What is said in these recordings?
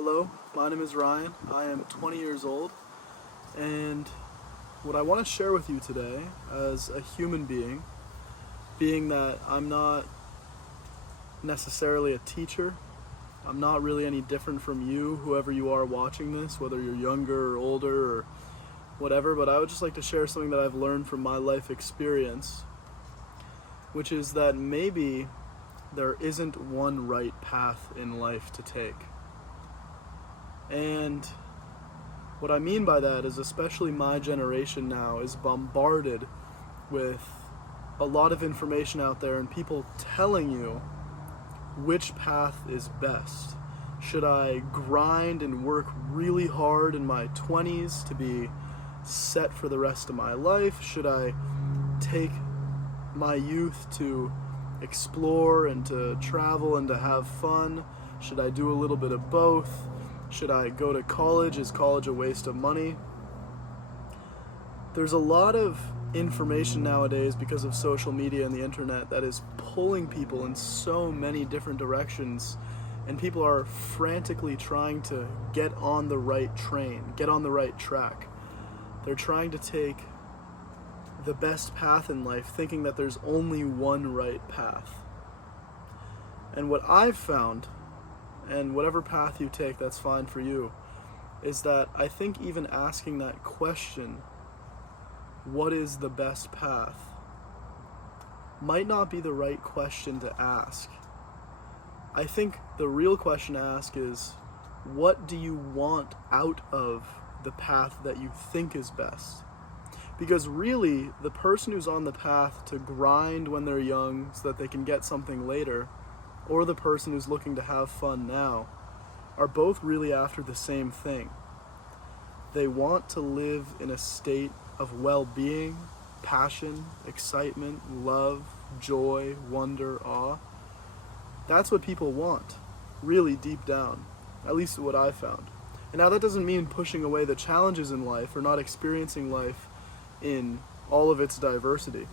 Hello, my name is Ryan. I am 20 years old, and what I want to share with you today as a human being that I'm not necessarily a teacher, I'm not really any different from you, whoever you are watching this, whether you're younger or older or whatever, but I would just like to share something that I've learned from my life experience, which is that maybe there isn't one right path in life to take. And what I mean by that is, especially my generation now is bombarded with a lot of information out there and people telling you which path is best. Should I grind and work really hard in my 20s to be set for the rest of my life? Should I take my youth to explore and to travel and to have fun? Should I do a little bit of both? Should I go to college? Is college a waste of money? There's a lot of information nowadays because of social media and the internet that is pulling people in so many different directions, and people are frantically trying to get on the right train, get on the right track. They're trying to take the best path in life, thinking that there's only one right path. And what I've found, and whatever path you take, that's fine for you, is that I think even asking that question, what is the best path, might not be the right question to ask. I think the real question to ask is, what do you want out of the path that you think is best? Because really, the person who's on the path to grind when they're young so that they can get something later, or the person who's looking to have fun now, are both really after the same thing. They want to live in a state of well-being, passion, excitement, love, joy, wonder, awe. That's what people want, really deep down, at least what I found. And now that doesn't mean pushing away the challenges in life or not experiencing life in all of its diversity.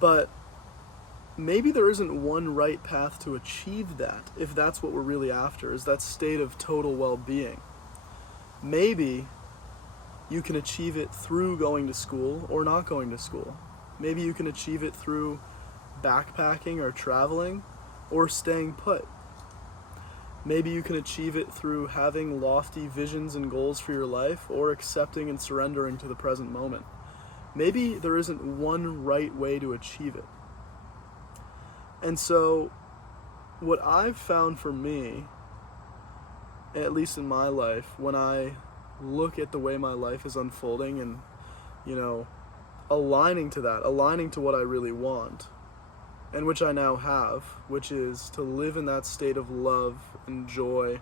But maybe there isn't one right path to achieve that, if that's what we're really after, is that state of total well-being. Maybe you can achieve it through going to school or not going to school. Maybe you can achieve it through backpacking or traveling or staying put. Maybe you can achieve it through having lofty visions and goals for your life or accepting and surrendering to the present moment. Maybe there isn't one right way to achieve it. And so, what I've found for me, at least in my life, when I look at the way my life is unfolding and, aligning to that, aligning to what I really want, and which I now have, which is to live in that state of love and joy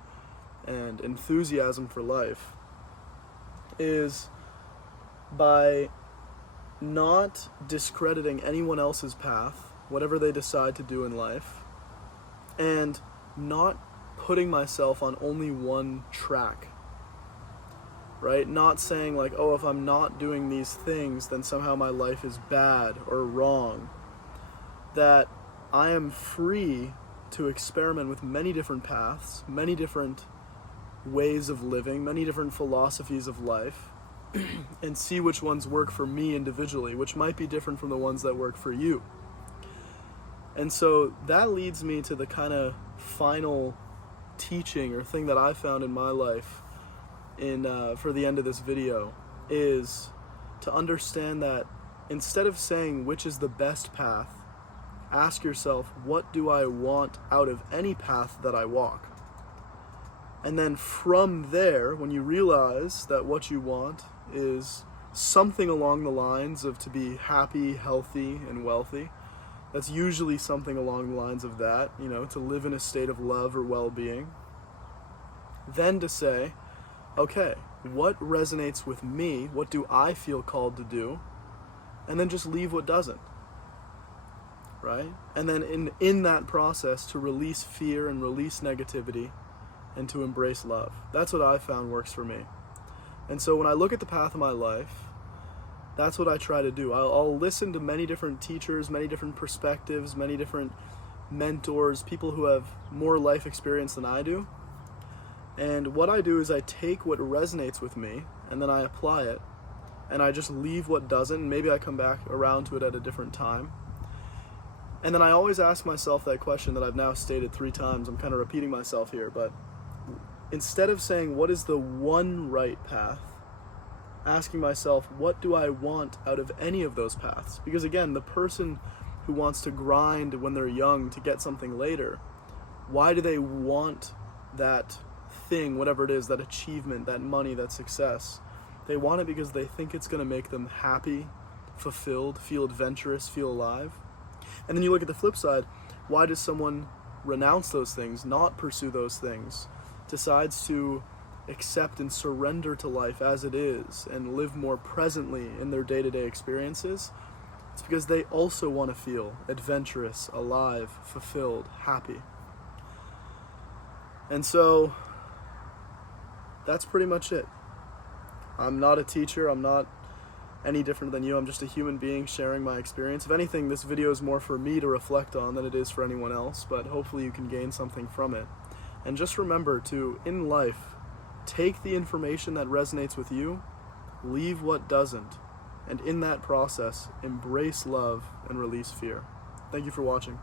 and enthusiasm for life, is by not discrediting anyone else's path, whatever they decide to do in life, and not putting myself on only one track, right? Not saying like, oh, if I'm not doing these things, then somehow my life is bad or wrong. That I am free to experiment with many different paths, many different ways of living, many different philosophies of life, and see which ones work for me individually, which might be different from the ones that work for you. And so that leads me to the kind of final teaching or thing that I found in my life for the end of this video, is to understand that instead of saying which is the best path, ask yourself, what do I want out of any path that I walk? And then from there, when you realize that what you want is something along the lines of to be happy, healthy, and wealthy, that's usually something along the lines of that, to live in a state of love or well-being. Then to say, okay, what resonates with me? What do I feel called to do? And then just leave what doesn't, right? And then in that process, to release fear and release negativity and to embrace love. That's what I found works for me. And so when I look at the path of my life, that's what I try to do. I'll listen to many different teachers, many different perspectives, many different mentors, people who have more life experience than I do. And what I do is I take what resonates with me and then I apply it, and I just leave what doesn't, and maybe I come back around to it at a different time. And then I always ask myself that question that I've now stated 3 times. I'm kind of repeating myself here, but instead of saying what is the one right path, asking myself what do I want out of any of those paths? Because again, the person who wants to grind when they're young to get something later, why do they want that thing, whatever it is, that achievement, that money, that success? They want it because they think it's going to make them happy, fulfilled, feel adventurous, feel alive. And then you look at the flip side, why does someone renounce those things, not pursue those things, decides to accept and surrender to life as it is and live more presently in their day-to-day experiences? It's because they also want to feel adventurous, alive, fulfilled, happy. And so that's pretty much it. I'm not a teacher, I'm not any different than you, I'm just a human being sharing my experience. If anything, this video is more for me to reflect on than it is for anyone else, but hopefully you can gain something from it. And just remember to, in life, take the information that resonates with you, leave what doesn't, and in that process, embrace love and release fear. Thank you for watching.